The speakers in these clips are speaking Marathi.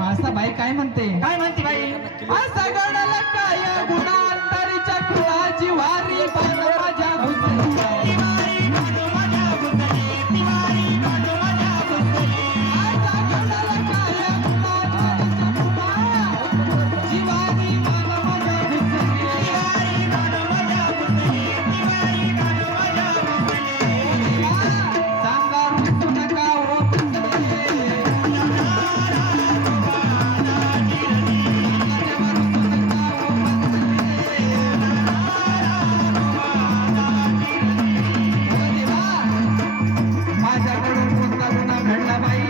म्हाळसाबाई काय म्हणते? काय म्हणते बाई? सगळ्याला काय गुणा अंतरीच्या कुणाची वारी बाण माझ्या घुसली. तिवारी बाजू माझ्या घुसली, तिवारी बाजू माझ्या घुसली. सगळ्याला काय गुणा अंतरीच्या कुणाची वारी बाण माझ्या घुसली. तिवारी बाजू माझ्या घुसली, तिवारी बाजू माझ्या घुसली. सांगा रुसू नका हो बसले. माझ्याकडून कोणता गुन्हा घडला बाई?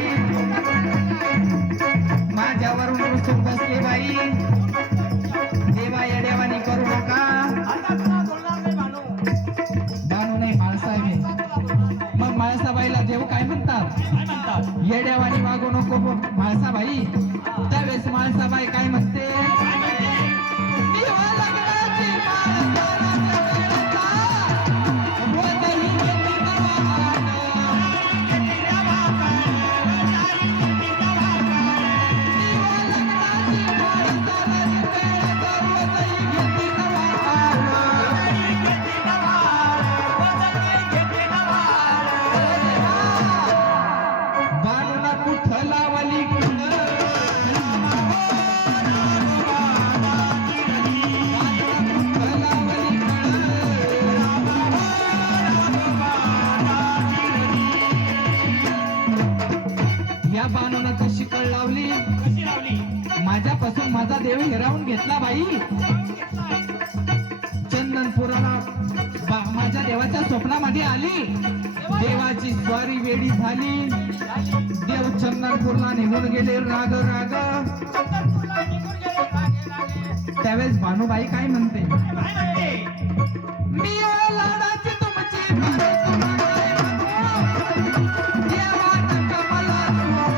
माझ्यावरून रुसून बसली बाई. देवा येड्यावानी करू नका. आता तुला बोलणार नाही बानू. बानू नाही म्हाळसाहेब आहे. मग म्हाळसाबाईला देव काय म्हणतात? काय म्हणतात? येड्यावानी वागू नको म्हाळसाबाई. त्यावेळेस म्हाळसाबाई काय म्हणते? काय म्हणते? देवा लग्नाची माळ सारा जगाचा, रोजही येते नवान. तिला बापाय, रोजाई तिला बापाय. देवा लग्नाची माळ सारा जगाचा, रोजही येते नवान. रोजाई घेते नवार, रोजाई घेते नवार. बाणूला कुठं लावली कुठं? या बाणूनं कशी कळ लावली? कशी लावली? माझ्यापासून माझा देव हिरावून घेतला बाई. चंदनपुराला माझ्या देवाच्या स्वप्नामध्ये आली. देवाची स्वारी वेडी झाली. देव चंदनपूरला निघून गेले राग राग. चंदनपूरला निघून गेले रागे रागे. त्यावेळेस भानुबाई काय म्हणते? काय म्हणते? मी लाडाची तुमची बायको काय म्हणू? देवानं कमला सोडू.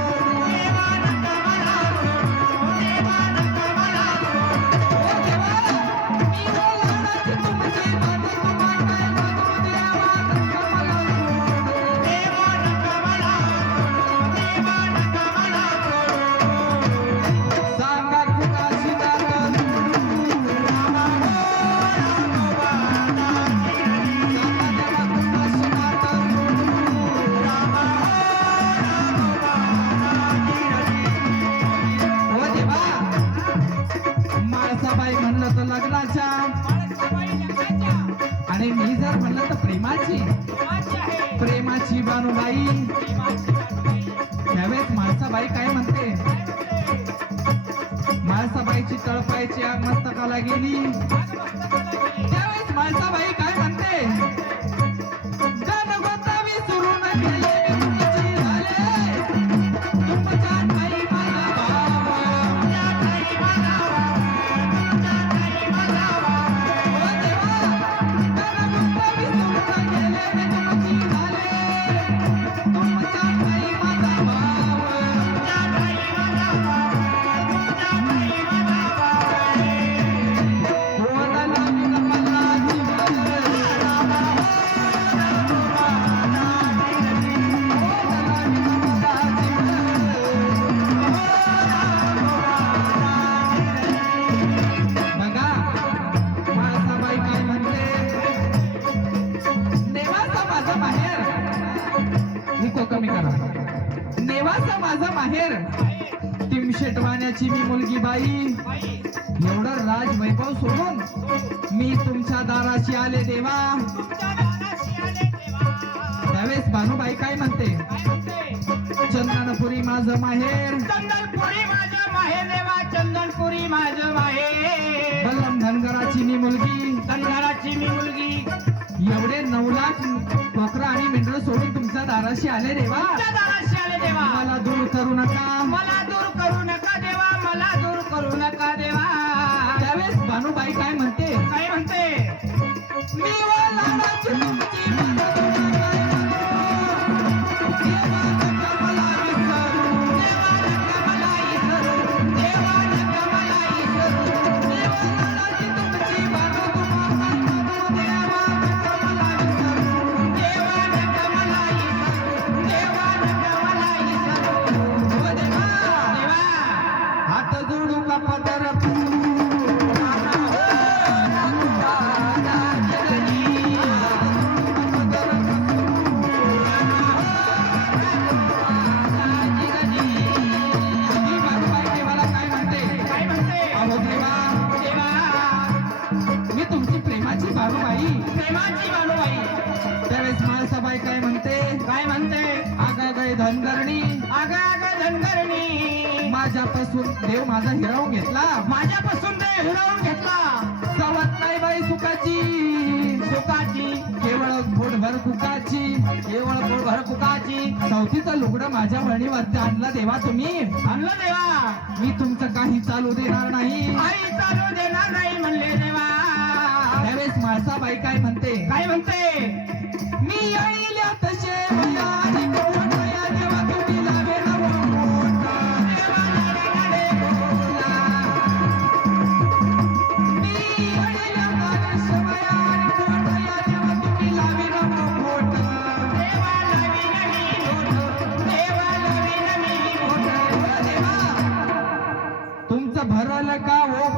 देवानं कमला सोडू, देवानं कमला सोडू. ओ देवा, मी लाडाची तुमची बायको काय म्हणू? देवानं कमला सोडू. देवानं कमला सोडू, देवानं कमला सोडू. सांगा कुणाशी नातं जोडू? रामा हो, रामोबा दाजी. सांगा देवा कुणाशी नातं जोडू? रामा हो, रामोबा दाजी. ओ देवा, म्हाळसाबाई म्हणलं तर लग्नाच्या, बाळासाहेबाई लग्नाच्या आणि मी जर म्हणलं तर प्रेमाची. देवाची आहे. प्रेमाची बानुबाई. देवाची बाई. त्यावेळेस म्हाळसाबाई काय म्हणते? काय म्हणते? म्हाळसाबाईची तळपायची आग मस्तकाला गेली. त्यावेळेस म्हाळसाबाई काय म्हणते? गणगोतावी सुरून गेले तुमची झाले, तुमच्या ठाई माझा भाव. तुमच्या ठाई माझा भाव, तुमच्या ठाई माझा भाव. ओ देवा, गणगोतावी सुरून गेले तुमची झाले, तुमच्या ठाई माझा भाव. तुमच्या ठाई माझा भाव, तुमच्या ठाई माझा भाव. कोणाला लावीन मला जीवन? रामा हो, रामोबा दाजी. कोणाला लावीन मला जीवन? बघा, म्हाळसाबाई काय म्हणते? नेवासा माझा माहेर. इको कमी करा. नेवासा माझा माहेर, तिमशेटवाण्याची मी मुलगी बाई. बाई, एवढं राज वैभव सोडून मी तुमच्या दाराशी आले देवा. तुमच्या दाराशी आले देवा. त्यावेळेस भानुबाई काय म्हणते? काय म्हणते? चंदनपुरी माझं माहेर, चंदनपुरी माझं माहेर देवा, चंदनपुरी माझं माहेर. बल्लम धनगराची मी मुलगी. धनगराची मी मुलगी. एवढे 9 लाख कोकरा आणि मेंढर सोडून तुमच्या दाराशी आले देवा. तुमच्या दाराशी आले देवा. मला दूर करू नका. मला दूर करू नका देवा, मला दूर करू नका देवा. त्यावेळेस भानुबाई काय म्हणते? काय म्हणते? मी लाडाची तुमची बायको काय म्हणू? देवानं कमला विसरू. देवानं कमला विसरू, देवानं कमला विसरू. देवा लाडाची तुमची बायको काय म्हणू? देवानं कमला विसरू. देवानं कमला विसरू, देवानं कमला विसरू. ओ देवा, देवा, हात जोडू का पदर देवाला काय म्हणते काय म्हणते अहो देवा देवा मी तुमची प्रेमाची बाळूबाई प्रेमाची बाळूबाई त्यावेळेस माळसाबाई काय म्हणते काय म्हणते आगागाई धनगरणी आगा आगा धनगरणी माझ्यापासून देव माझा हिरावून घेतला माझ्यापासून ते हिरावून घेतला सवत नाही बाई सुखाची सुखाची केवळ पोटभर कुकाची केवळ पोटभर कुकाची चौथीचं लुगडं माझ्या वळणीवरती आणलं देवा तुम्ही आणलं देवा मी तुमचं काही चालू देणार नाही आई चालू देणार नाही म्हणले देवा त्यावेळेस माळसाबाई काय म्हणते काय म्हणते मी येईल्या तसे वयाने कोणत्या देवा तुम्ही लावे ना मोठा. मी येईल्या तसे वयाने कोणत्या देवा तुम्ही लावे ना मोठा. देवा नवीन मोठं देवा नवीन मोठं देवा तुमचं भरलं का ओ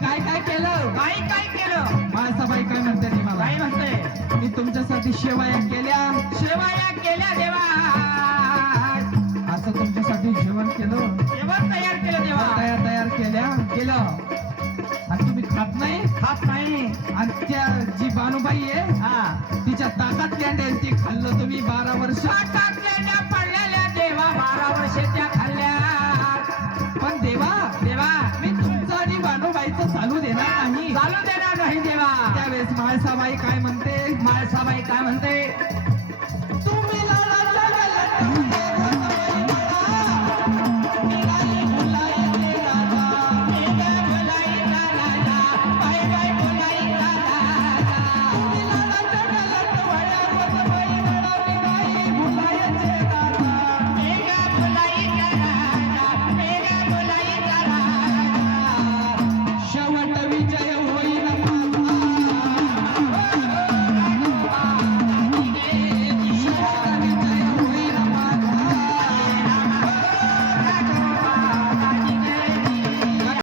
काय काय केलं माळसाबाई काय म्हणते ती मला काय म्हणते मी तुमच्यासाठी शेवया केल्या शेवया केल्या देवा असं तुमच्यासाठी जेवण केलं जेवण तयार केलं देवा तयार केल्या केलं आणि तुम्ही खात नाही खात नाही आणि त्या जी बानुबाई आहे हा तिच्या ताकात कॅन्डेल ती खाल्लं तुम्ही 12 वर्ष टाकलेल्या पडलेल्या देवा 12 वर्षाच्या खाल्ल्या पण देवा देवा मी तुमचं आणि बानुबाईचं चालू देणार नाही चालू देणार नाही देवा त्यावेळेस माळसाबाई काय म्हणते माळसाबाई काय म्हणते